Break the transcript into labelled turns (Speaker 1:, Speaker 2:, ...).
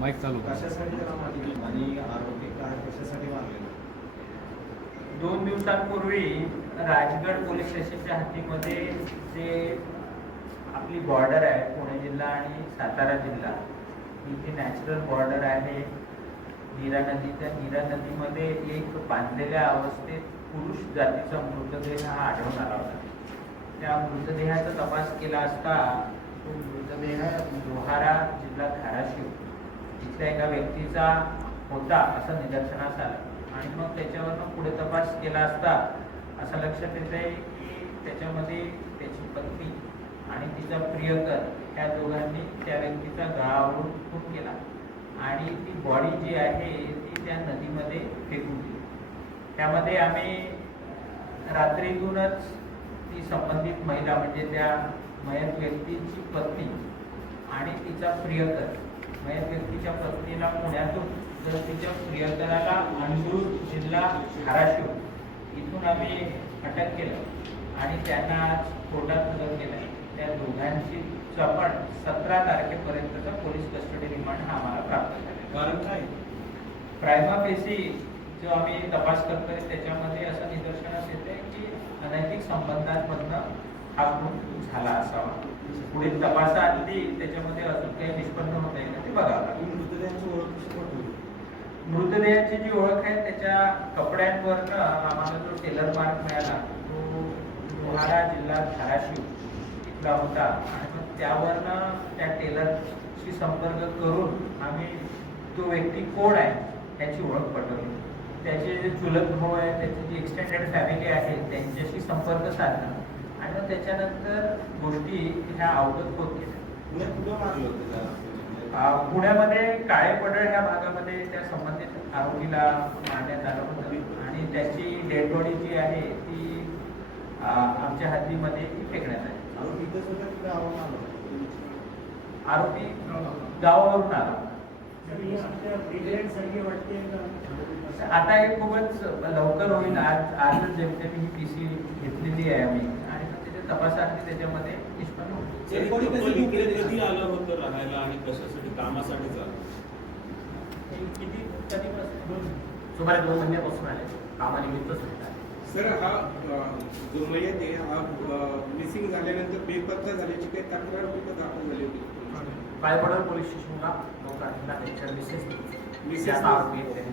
Speaker 1: Mic चालू.
Speaker 2: कशासाठी आणि कशासाठी
Speaker 3: दोन दिवसांपूर्वी राजगड पोलीस स्टेशनच्या हद्दीमध्ये जे आपली बॉर्डर आहे पुणे जिल्हा आणि सातारा जिल्हा ही जी नॅचरल बॉर्डर आहे नीरा नदी. त्या नीरा नदीमध्ये एक बांधलेल्या अवस्थेत पुरुष जातीचा मृतदेह हा आढळून आला होता. त्या मृतदेहाचा तपास केला असता तो मृतदेह लोहारा त्या एका व्यक्तीचा होता असं निदर्शनास आलं. आणि मग त्याच्यावरनं पुढे तपास केला असता असं लक्षात येत आहे की त्याच्यामध्ये त्याची पत्नी आणि तिचा प्रियकर या दोघांनी त्या व्यक्तीचा गळावरून खून केला. आणि ती बॉडी जी आहे ती त्या नदीमध्ये फेकून दिली. त्यामध्ये आम्ही रात्रीतूनच ती संबंधित महिला म्हणजे त्या मयत व्यक्तीची पत्नी आणि तिचा प्रियकर मयत व्यक्तीच्या पत्नीला पुण्यातून तर तिच्या प्रियकराला अंडूर जिल्हा धाराशिव इथून आम्ही अटक केलं. आणि त्यांना आज कोर्टात हजर केलं त्या दोघांची आपण सतरा तारखेपर्यंतचा पोलीस कस्टडी रिमांड आम्हाला प्राप्त झाला.
Speaker 2: कारण काय?
Speaker 3: प्रायमा फेसी जो आम्ही तपास करतोय त्याच्यामध्ये असं निदर्शनास येते की अनैतिक संबंधांमधनं हा खून झाला असावा. पुढील तपासाआधी त्याच्यामध्ये अजून काही निष्पन्न होत आहे का ते लागेल
Speaker 2: मृतदेहाची ओळख
Speaker 3: मृतदेहाची जी ओळख आहे त्याच्या कपड्यांवरनं आम्हाला जो टेलर मार्क मिळाला तो लोहारा जिल्हा धाराशिव इथला होता. आणि मग त्यावरनं त्या टेलरशी संपर्क करून आम्ही तो व्यक्ती कोण आहे याची ओळख पटवली. त्याचे जे चुलत भाऊ आहे त्याची जी एक्सटेंडेड फॅमिली आहे त्यांच्याशी संपर्क साधला. आणि मग त्याच्यानंतर गोष्टी ह्या अवगत होत गेल्या
Speaker 2: पुण्यात कुठं मारलं होतं त्याला?
Speaker 3: अं, पुण्यामध्ये काळे पडळ ह्या भागामध्ये त्या संबंधित आरोपीला मारण्यात आलं होतं. आणि त्याची डेड बॉडी जी आहे ती आमच्या हद्दीमध्ये ती फेकण्यात आली.
Speaker 2: आरोपी आला होता?
Speaker 3: आरोपी गावावरून आला. आता हे खूपच लवकर होईल. आज आजच जेमतेम ही पी सी घेतलेली आहे आम्ही. तपासासाठी त्याच्यामध्ये निष्पन्न
Speaker 4: आलं होतं राहायला आणि कशासाठी कामासाठी
Speaker 3: किती कधीपासून
Speaker 5: सुमारे दोन महिन्यापासून आले. कामानिमित्त सुद्धा.
Speaker 6: सर हा जो मयत आहे हा मिसिंग झाल्यानंतर बेपत्ता झाल्याची काही तक्रार कुठं दाखल झाली होती?
Speaker 5: पायपडर पोलीस स्टेशनला तारखेला त्यांच्या मिसेस
Speaker 6: मिसेस-
Speaker 5: आरोपी त्यांनी